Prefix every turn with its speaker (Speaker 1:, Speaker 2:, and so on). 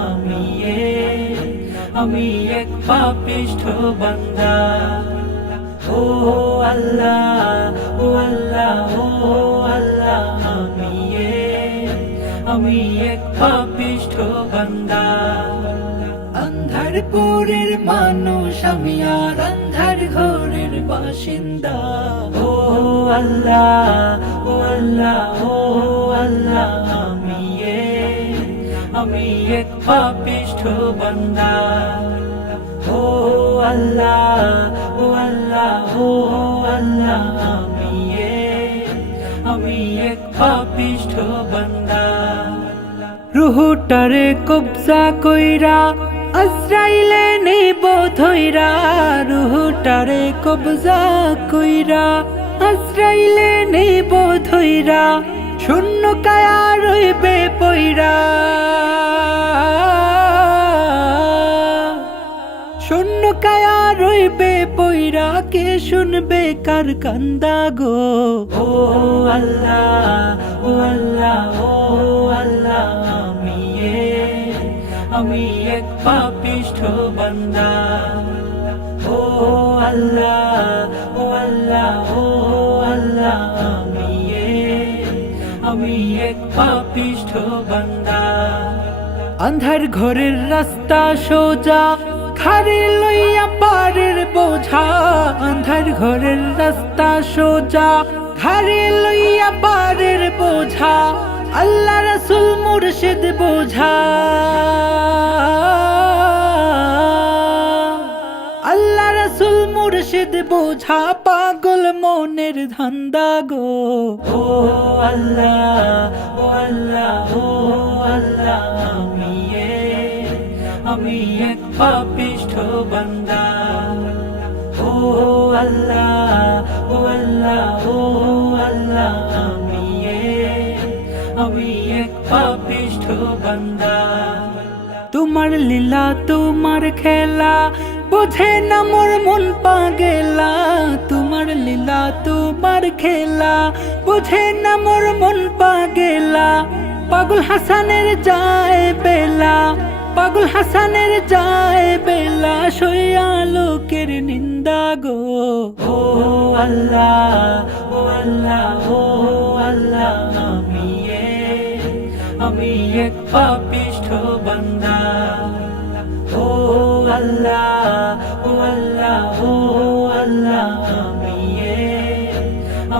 Speaker 1: আমি এক, আমি এক পাপিষ্ঠ বান্দা। ও আল্লাহ ও আল্লাহ ও আল্লাহ আমি আমি এক পাপিষ্ঠ বান্দা। আন্ধারপুরের মানুষ আমি আর আন্ধার ঘরের বাসিন্দা। আল্লাহ ও আল্লাহ ও আল্লাহ আমি এক, আমি এক পাপিষ্ঠ বান্দা। ও আল্লাহ ও আল্লাহ ও আল্লাহ আমি এক, আমি এক পাপিষ্ঠ বান্দা। রুহুটারে কবজা কইরা আজরাইলে নেব ধইরা। রুহুটারে কবজা কইরা আজরাইলে নেব ধইরা শূন্য কায়া রইবে পইরা। শূন্য কায়া রইবে পইরা কে শুনবে কার কান্দা গো? ও আল্লাহ ও আল্লাহ ও আল্লাহ আমি এক, আমি এক পাপিষ্ঠ বান্দা। ও আল্লাহ ও আল্লাহ ও আমি আমি এক পাপিষ্ঠ বান্দা। আন্ধার ঘরের রাস্তা সোজা খারে লইয়া পারের বোঝা। আন্ধার ঘরের রাস্তা সোজা খারে লইয়া পারের বোঝা। আল্লাহ রসুল মুর্শিদ বোঝা। মুর্শিদ বোঝা পাগল মনের ধান্দা গো। ও আল্লাহ ও আল্লাহ ও আল্লাহ আমি আমি এক পাপিষ্ঠ বান্দা। ও আল্লাহ ও আল্লাহ ও আল্লাহ আমি আমি এক পাপিষ্ঠ বান্দা। তোমার লীলা তোমার খেলা বোঝে না মোর তোমার খেলা, বুঝে না মোর মন পাগেলা। পাগল হাসানের যায় বেলা, পাগল হাসানের যায় বেলা সইয়া লোকের নিন্দা গো। ও আল্লাহ ও আল্লাহ ও আল্লাহ, আমি আমি এক পাপিষ্ঠ বান্দা। ও আল্লাহ